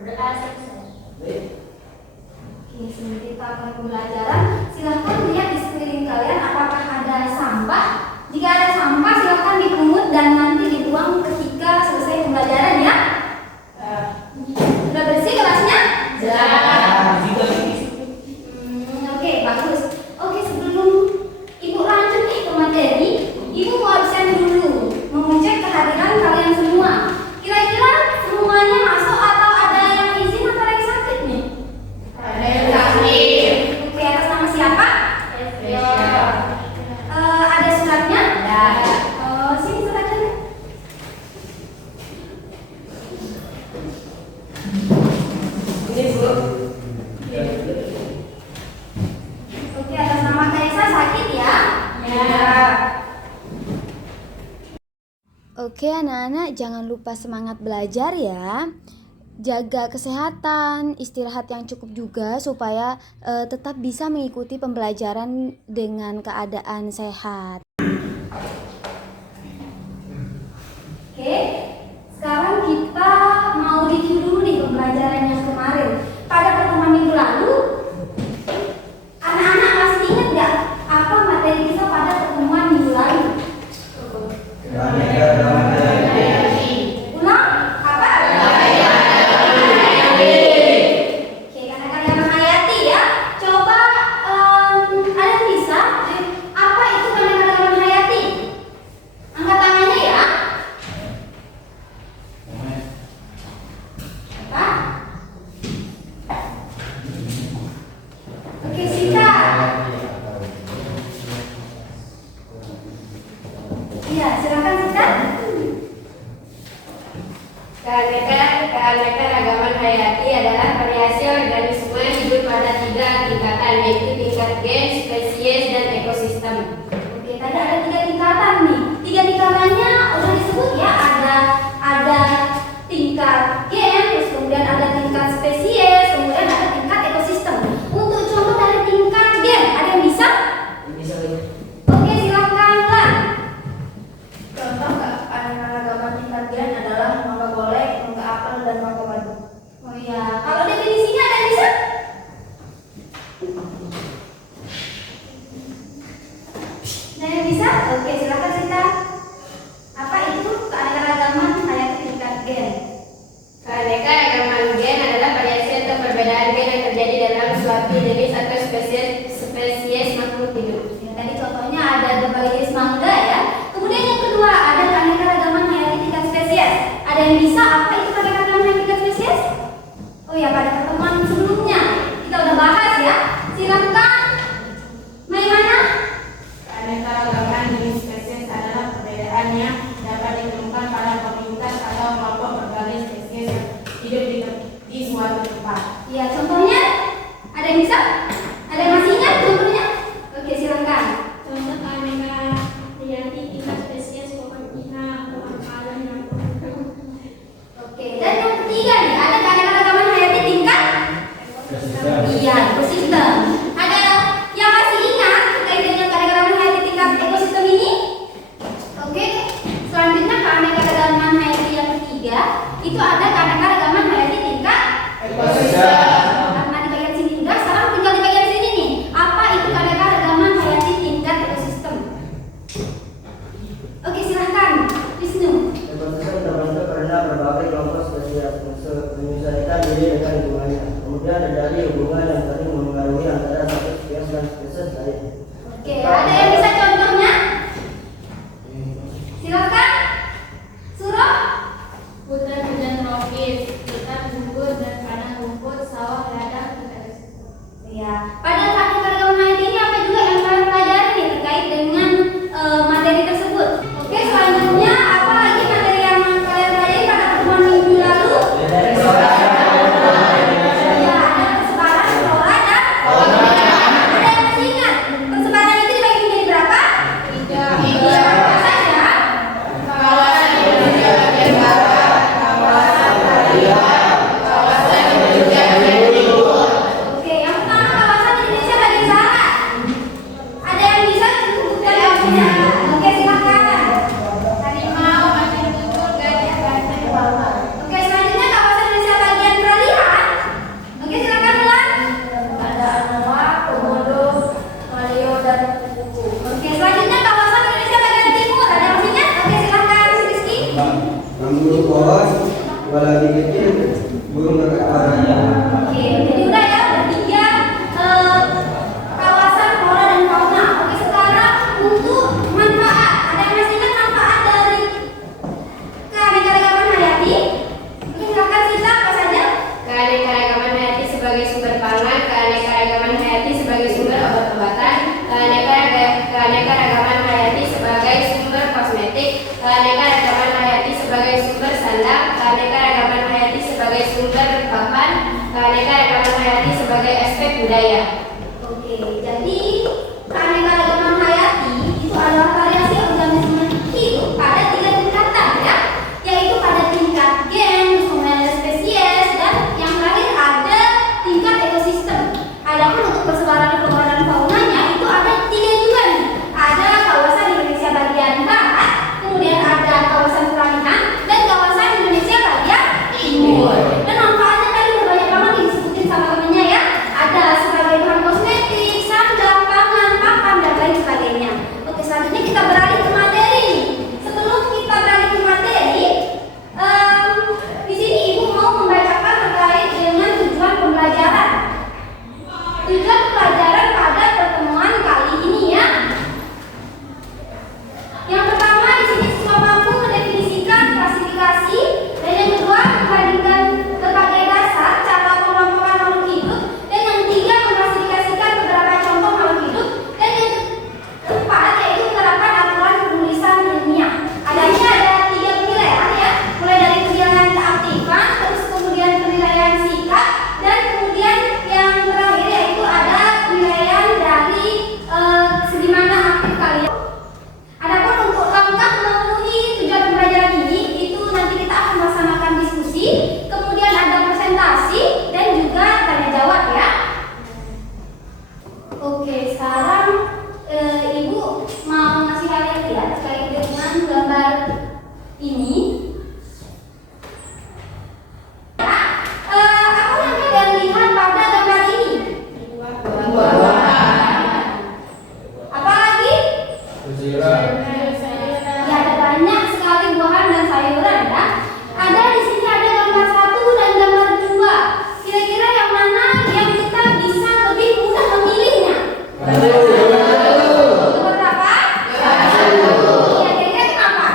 Oke, sebelum kita akan pembelajaran, silahkan lihat di sekeliling kalian apakah ada sampah. Jika ada sampah, silahkan dipungut dan nanti dibuang ketika selesai pembelajaran ya. Sudah bersih kelasnya? Oke, bagus. Oke, sebelum Ibu lanjut nih ke materi, Ibu mau absen dulu, mengecek kehadiran kalian semua. Kira-kira semuanya masuk atau ada yang izin atau lagi sakit nih? Ada yang sakit. Oke, atas nama siapa? Ada suratnya? Ada. Sini suratnya. Ini Bu. Oke, atas nama Kaisa sakit ya? Ya. Oke anak-anak, jangan lupa semangat belajar ya. Jaga kesehatan, istirahat yang cukup juga supaya tetap bisa mengikuti pembelajaran dengan keadaan sehat. Oke, sekarang kita mau review dulu nih pembelajaran yang kemarin. Pada pertemuan minggu lalu, anak-anak masih ingat nggak apa materi kita pada pertemuan minggu lalu? Ulang, apa? Oke, kata-kata menghayati ya. Coba ada yang bisa? Apa itu kata-kata menghayati? Angkat tangannya ya. Apa? Oke, Sita. Iya, silakan Sita. Keanekaragaman hayati adalah variasi organisme hidup pada 3 tingkatan, yaitu tingkat gen, spesies, dan ekosistem. Oke, tadi ada 3 tingkatan nih. 3 tingkatannya udah disebut ya. Ada tingkat gen, terus kemudian ada tingkat spesies, kemudian ada tingkat ekosistem. Untuk contoh dari tingkat gen, ada yang bisa? Oke, silakan Lan. Contoh keanekaragaman tingkat gen adalah mangga golek, mangga apel, dan mangga madu. Oh iya, kalau definisinya ada yang bisa? Ada yang bisa? Oke, silakan Sita. Apa itu keanekaragaman hayati tingkat gen? Keanekaragaman gen adalah variasi atau perbedaan gen yang terjadi dalam suatu jenis atau spesies makhluk hidup. Ya, tadi contohnya ada berbagai jenis mangga ya. Kemudian yang kedua ada keanekaragaman hayati tingkat spesies. Ada yang bisa apa itu keanekaragaman hayati tingkat spesies? Oh ya, pada pertemuan sebelumnya kita udah bahas ya. Silakan. Maimana? Keanekaragaman jenis spesies adalah perbedaan yang dapat ditemukan pada komunitas atau kelompok berbagai spesies yang hidup di suatu tempat. Ya, contohnya ada yang bisa? Ada yang masih ingat contohnya? Oke, silakan. Contoh keanekaragaman hayati tingkat spesies pohon ina, pohon palem, dan pohon kayu. Oke, dan yang ketiga nih ada keanekaragaman hayati tingkat iya, ekosistem. Ada yang masih ingat terkait dengan keanekaragaman hayati tingkat ekosistem ini? Oke, selanjutnya keanekaragaman hayati yang ketiga itu ada keanekaragaman hayati tingkat karena di bagian sini juga, sekarang tinggal di bagian sini nih. Apa itu keanekaragaman hayati tingkat ekosistem? Oke, silahkan Wisnu. Ekosistem terbentuk karena berbagai kelompok spesies menyesuaikan diri dengan lingkungannya. Kemudian terjadi hubungan yang saling mempengaruhi antara satu spesies dan spesies lain. Oke, ada yang bisa contohnya? Silakan. Surah. Hutan-hutan tropis, hutan gunggur, dan padang rumput, sawah, ladang, dan ekosistem. Ya, pada keanekaragaman hayati ini apa juga yang kalian pelajari nih terkait dengan materi tersebut? Oke, selanjutnya apa lagi materi yang kalian pelajari pada pertemuan minggu lalu? Ya, ada persebaran flora sumber papan keanekaragaman hayati sebagai aspek budaya. Oke, jadi keanekaragaman hayati itu adalah variasi organisme hidup pada 3 tingkatan ya, yaitu pada tingkat gen, kemudian ada spesies, dan yang terakhir ada tingkat ekosistem. Adapun untuk persebaran flora dan faunanya itu ada 3 juga nih. Ada kawasan Indonesia bagian barat, kemudian ada kawasan peralihan, dan kawasan Indonesia bagian timur. Dan manfaatnya tadi udah banyak banget yang disebutin sama temennya ya. Ada sebagai bahan kosmetik, sandal, pangan, papan, dan lain sebagainya. Oke, selanjutnya kita beralih ke materi. Sebelum kita beralih ke materi, di sini ibu mau membacakan terkait dengan tujuan pembelajaran. Tujuan pembelajaran pada pertemuan kali ini ya. Yang pertama di sini siswa mampu mendefinisikan klasifikasi, dan yang kedua membandingkan berbagai dasar cara pengelompokan makhluk hidup, dan yang ketiga mengklasifikasikan beberapa contoh makhluk hidup, dan yang keempat yaitu menerapkan aturan penulisan ilmiah. Adanya ada 3 penilaian ya, mulai dari penilaian keaktifan, terus kemudian penilaian sikap, dan kemudian yang terakhir yaitu ada penilaian dari segi mana aktif kalian. Adapun untuk lengkap memenuhi tujuan pembelajaran ini, itu nanti kita akan melaksanakan diskusi, kemudian ada presentasi, dan juga tanya jawab ya. Oke, sekarang ibu mau ngasih kalian lihat terkait dengan gambar ini. Apa yang kalian lihat pada gambar ini? Apa lagi? Ya, ada banyak sekali buahan dan sayuran ya. Ada di sini ada gambar 1 dan gambar 2. Kira-kira yang mana yang kita bisa lebih mudah memilihnya? Nomor berapa? Iya, kira-kira kenapa?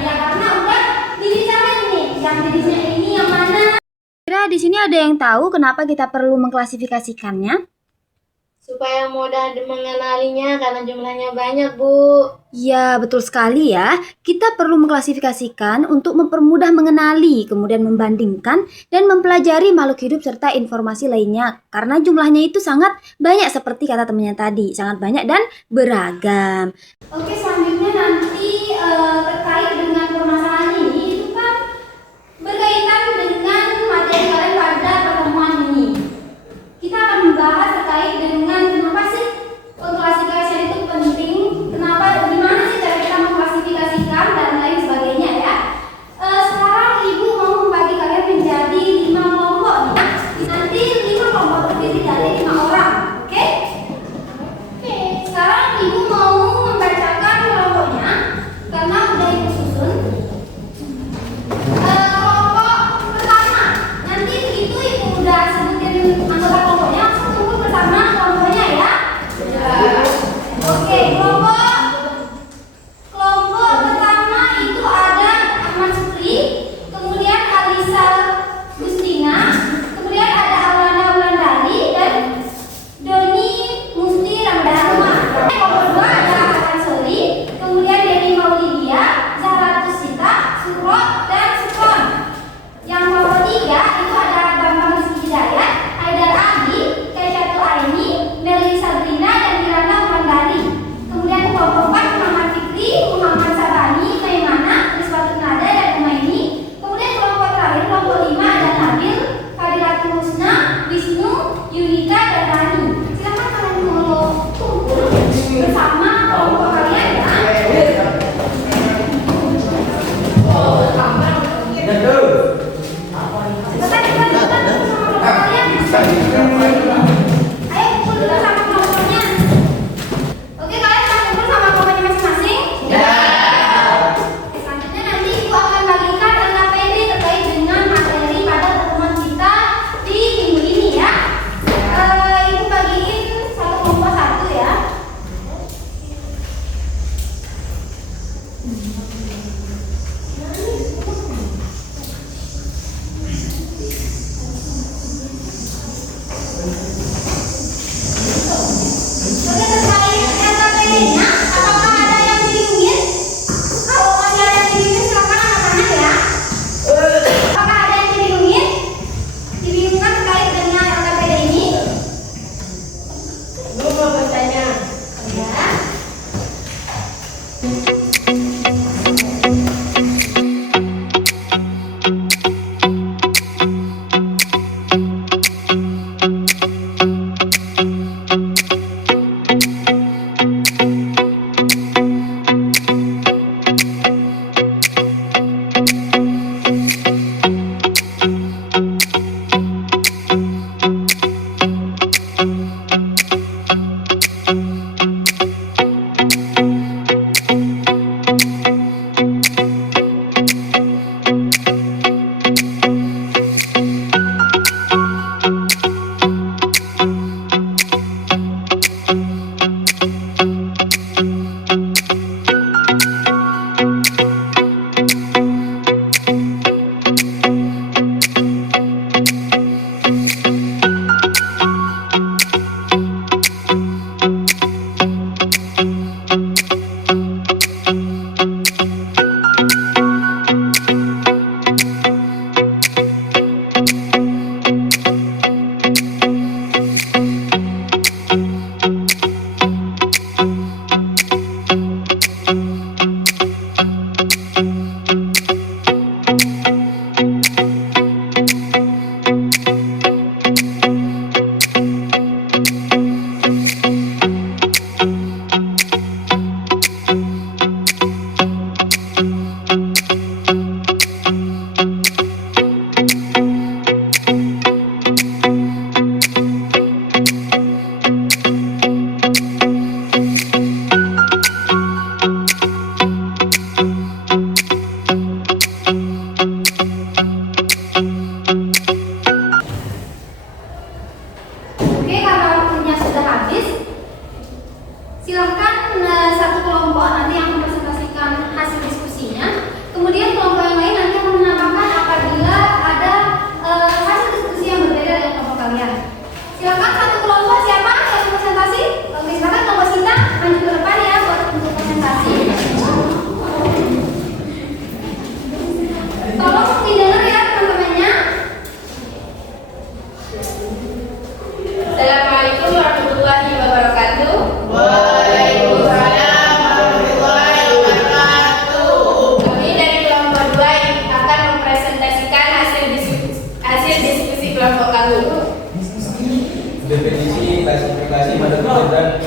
Ya, karena udah dibicarain nih. Yang jenisnya ini yang mana? Kira di sini ada yang tahu kenapa kita perlu mengklasifikasikannya? Supaya mudah mengenalinya karena jumlahnya banyak, Bu. Ya, betul sekali ya. Kita perlu mengklasifikasikan untuk mempermudah mengenali, kemudian membandingkan dan mempelajari makhluk hidup serta informasi lainnya. Karena jumlahnya itu sangat banyak seperti kata temannya tadi, sangat banyak dan beragam. Oke, selanjutnya nanti terkait dengan permasalahan ini itu kan berkaitan dengan materi kalian pada pertemuan ini. Kita akan membahas terkait dengan kenapa sih pengklasifikasian itu penting, kenapa, gimana sih cara kita mengklasifikasikan dan lain sebagainya ya. Sekarang ibu mau membagi kalian menjadi 5 kelompok nih. Nanti 5 kelompok terdiri dari 5 orang, oke? Oke, sekarang ibu mau membacakan kelompoknya karena udah ibu susun.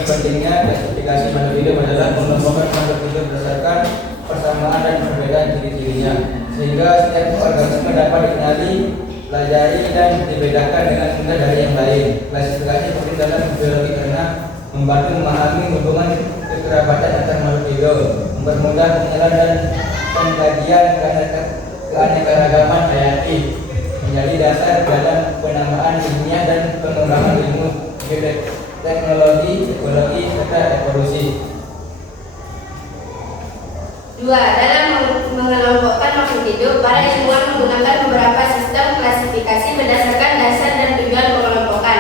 bagi pentingnya klasifikasi makhluk hidup adalah mengelompokkan makhluk hidup berdasarkan persamaan dan perbedaan ciri-cirinya, sehingga setiap organisme dapat dikenali, pelajari dan dibedakan dengan mudah dari yang lain. Klasifikasi penting dalam biologi karena membantu memahami hubungan kekerabatan antar makhluk hidup, mempermudah pengenalan dan pengkajian keanekaragaman hayati, menjadi dasar dalam penamaan ilmiah dan pengembangan ilmu teknologi, ekologi, serta evolusi. 2. Dalam mengelompokkan makhluk hidup, para ilmuwan menggunakan beberapa sistem klasifikasi berdasarkan dasar dan tujuan pengelompokan.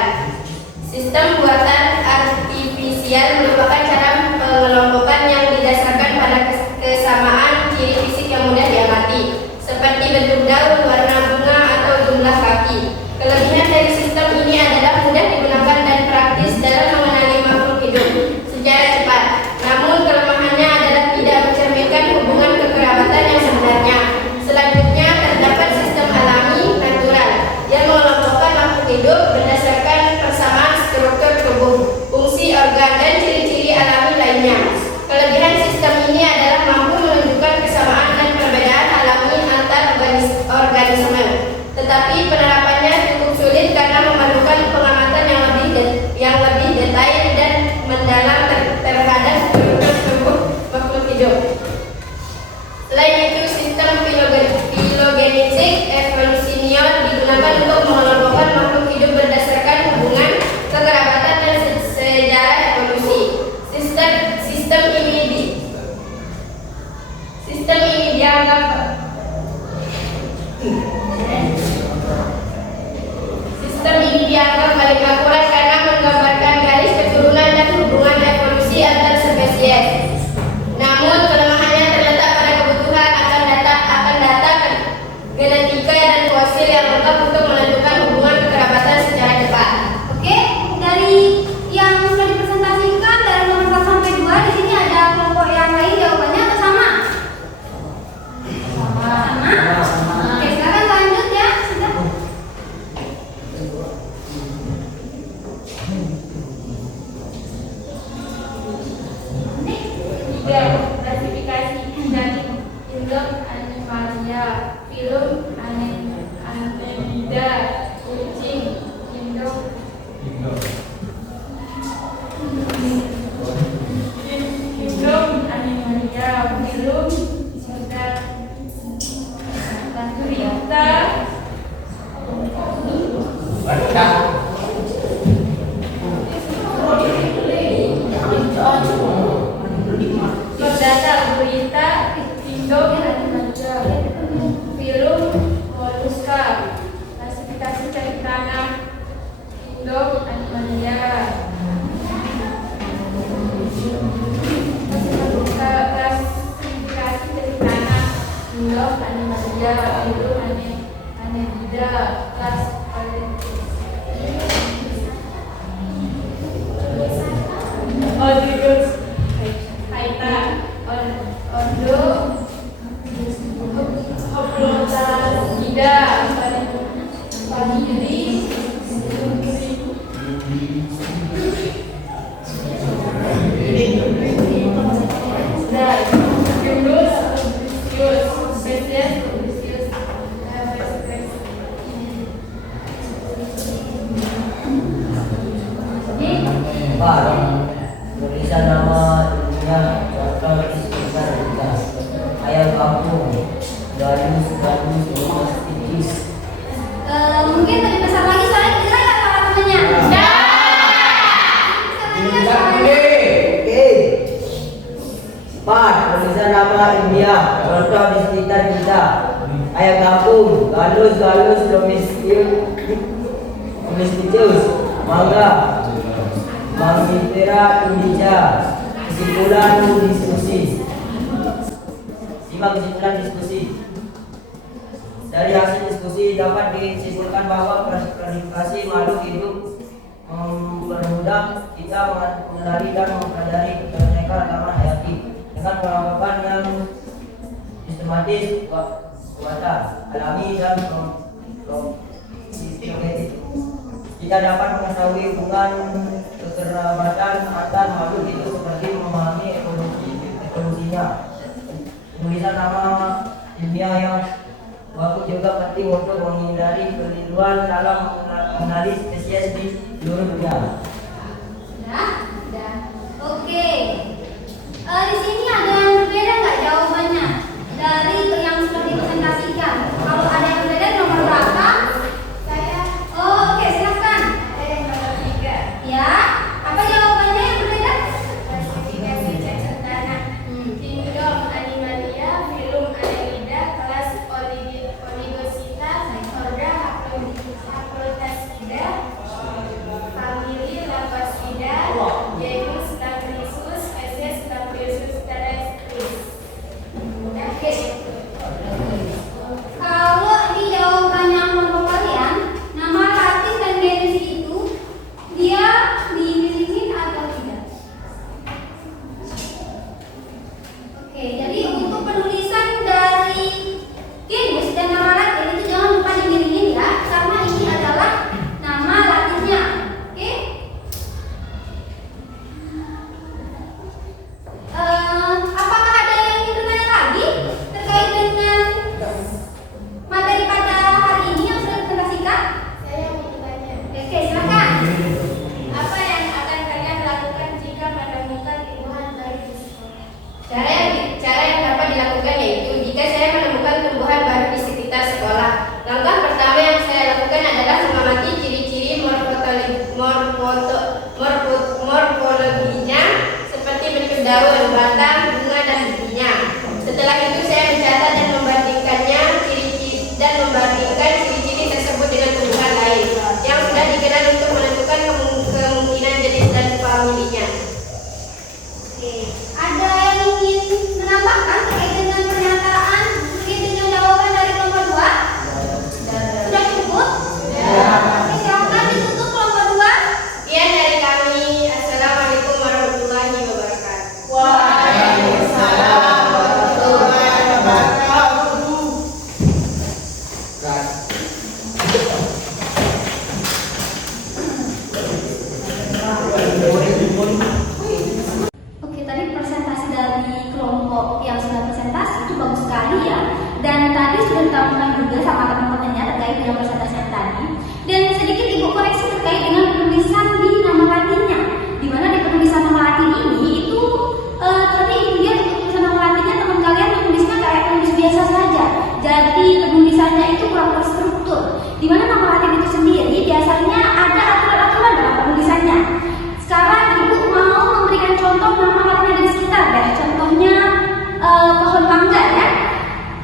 Sistem buatan artifisial merupakan cara pengelompokan yang didasarkan pada kesamaan ciri fisik yang mudah diamati, seperti bentuk daun, warna bunga, atau jumlah kaki. Kelebihan dari sistem ini adalah mudah digunakan dan praktis dalam mengenali makhluk hidup secara cepat. Namun kelemahannya adalah tidak mencerminkan hubungan kekerabatan yang sebenarnya. Selanjutnya terdapat sistem alami natural yang mengelompokkan makhluk hidup berdasarkan persamaan struktur tubuh, fungsi organ, dan ciri-ciri alami lainnya. Kelebihan sistem ini adalah mampu menunjukkan kesamaan dan perbedaan alami antar organisme. Tetapi penerapannya cukup sulit karena memerlukan pengamatan yang lebih detail dan mendalam terhadap struktur tubuh makhluk hidup. Selain itu, sistem filogenetik evolusional digunakan untuk mengelompokkan makhluk hidup berdasarkan hubungan kekerabatan dan sejarah evolusi. Sistem ini dianggap paling akurat karena menggambarkan garis keturunan dan hubungan evolusi antar spesies. Namun kelemahannya terletak pada kebutuhan akan data genetika dan fosil yang lengkap untuk menentukan hubungan kekerabatan secara cepat. Oke, dari yang sudah dipresentasikan dari nomor 1 sampai 2 di sini ada kelompok yang lain jawabannya atau sama? Sama. Oke, sekarang lanjut ya. Sudah. Klasifikasi dari induk animalia, film annelida, kucing, induk animalia, film data berita induk animalia, film moluska, klasifikasi dari tanah induk animalia, klasifikasi dari tanah induk animalia, film annelida, kelas Odricus Haita Ondo Hoplotasida Padiri spesies Pak, tulisan nama ilmiah contoh di sekitar kita. Ayam kampung, galus, mastikis. Mungkin lebih besar lagi soalnya kita nggak para temennya. Oke. Pak, tulisan nama ilmiah contoh di sekitar kita. Ayam kampung, galus, domesticus, mangga, Mangifera Indonesia. Kesimpulan diskusi. Simak kesimpulan diskusi. Dari hasil diskusi dapat disimpulkan bahwa klasifikasi makhluk hidup mempermudah kita mengenali dan mempelajari keanekaragaman hayati dengan penerapan yang sistematis, kuota, alami dan sistematis. Kita dapat mengetahui hubungan kekerabatan antar makhluk itu seperti memahami evolusinya. Tulisan nama ilmiah yang bagus juga penting untuk menghindari keliruan dalam mengenali spesies di seluruh dunia. Sudah. Oke. Di sini ada yang berbeda nggak jawabannya dari yang sudah dipresentasikan? Kalau ada yang berbeda nomor berapa? Saya Oh, oke, silakan. nomor 3. Ya. Apa jawabannya yang berbeda? Klasifikasi cacat tanah. Kingdom Animalia, Phylum Annelida, kelas Oligosita, order Haplotacida, famili Lapacida, genus Lacrisus, spesies Lacrisus terrestris. Udah, Kalau di jawabannya kelompok kalian, nama latin dan genus itu dia dimiliki atau tidak? Oke, jadi untuk penulisan dari genus dan nama latin itu jangan lupa dimiringin ya, karena ini adalah nama latinnya. Oke? Apakah ada yang ingin bertanya lagi terkait dengan materi pada hari ini yang sudah dipresentasikan? saya mau bertanya. Oke, silakan. Apa yang akan kalian lakukan jika menemukan tumbuhan baru di sekolah? Cara yang dapat dilakukan yaitu jika saya menemukan tumbuhan baru di sekitar sekolah. Langkah pertama yang saya lakukan adalah mengamati ciri-ciri morfologinya seperti bentuk daun, batang, bunga, dan bijinya. Setelah itu saya mencatat dan membandingkan ciri-ciri tersebut dengan tumbuhan lain yang sudah dikenal untuk menentukan kemungkinan jenis dan familinya. Oke, ada yang ingin menambahkan terkait dengan pernyataan terkait dengan jawaban dari kelompok 2? Sudah cukup? Oke, silakan ditutup kelompok 2. Sekian dari kami. Assalamualaikum warahmatullahi wabarakatuh. Waalaikumsalam warahmatullahi wabarakatuh. Oke, tadi presentasi dari kelompok yang sudah presentasi itu bagus sekali ya. Dan tadi sudah ditampilkan juga sama teman-temannya terkait dengan presentasi yang tadi. Dan sedikit ibu koreksi terkait dengan penulisan di nama latinnya. Di mana di penulisan nama latin ini itu tadi ibu lihat untuk penulisan nama latinnya teman kalian menulisnya kayak penulis biasa saja. Jadi penulisannya itu kurang terstruktur. Di mana nama latin itu sendiri biasanya ada aturan-aturan dalam penulisannya. Sekarang ibu mau memberikan contoh nama latin yang ada di sekitar deh. Contohnya pohon mangga ya.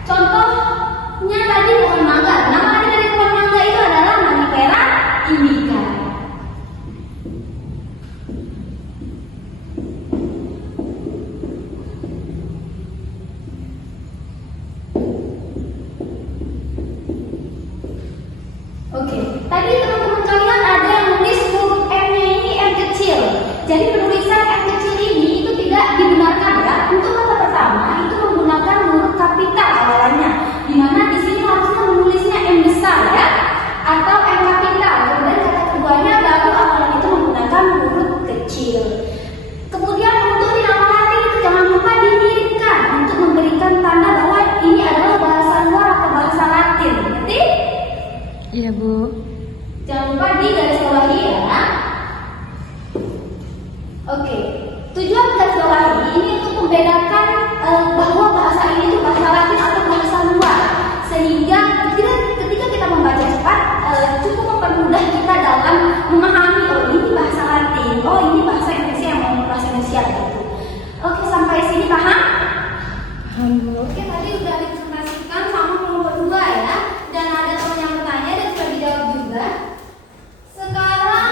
Contohnya tadi pohon mangga. Nama latin dari pohon mangga itu adalah Manipera indica. Oke, tadi teman-teman kalian ada yang nulis huruf M-nya ini M kecil. Jadi penulisan M kecil ini itu tidak dibenarkan ya. Untuk kata pertama itu menggunakan huruf kapital awalannya. Di mana di sini harusnya menulisnya M besar ya, atau M kapital. Kemudian kata keduanya baru awalan itu menggunakan huruf kecil. Kemudian untuk di nama latin itu jangan lupa dimiringkan untuk memberikan tanda bahwa ini adalah bahasa luar atau bahasa Latin. Ngerti? Iya, Bu. Jangan lupa di garis bawahi ya. Oke, tujuan garis bawahi ini untuk membedakan bahwa bahasa ini itu bahasa Latin atau bahasa luar, sehingga ketika kita membaca cepat cukup mempermudah kita dalam memahami oh ini bahasa Latin, oh ini bahasa Indonesia yang mau bahasa Indonesia gitu. Oke, sampai sini paham? Oke, tadi udah dipresentasikan sama kelompok 2 ya, dan ada teman yang bertanya dan sudah dijawab juga. Sekarang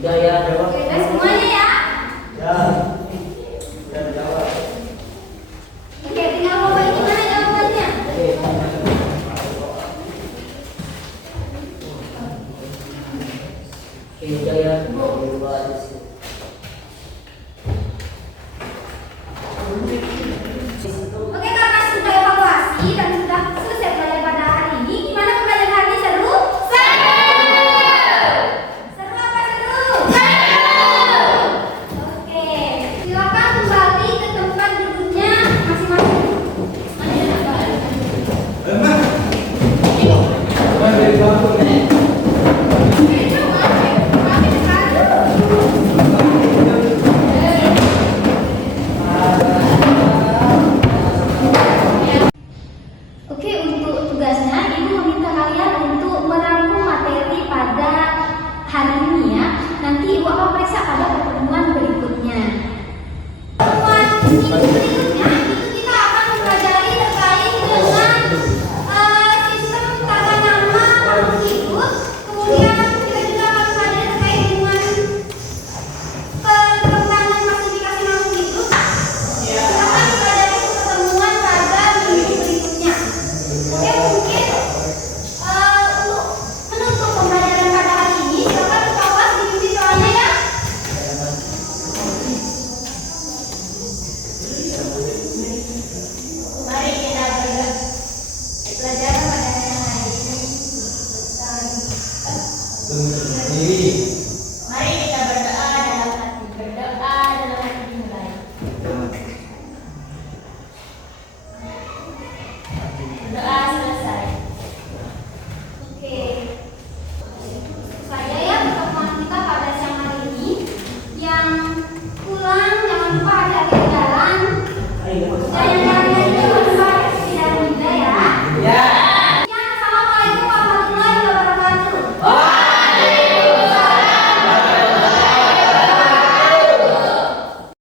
Udah ya, jawab. Oke, udah semuanya ya. Ya. Udah jawab. Oke, tinggal bapak ini mana jawabannya? Oke, udah ya.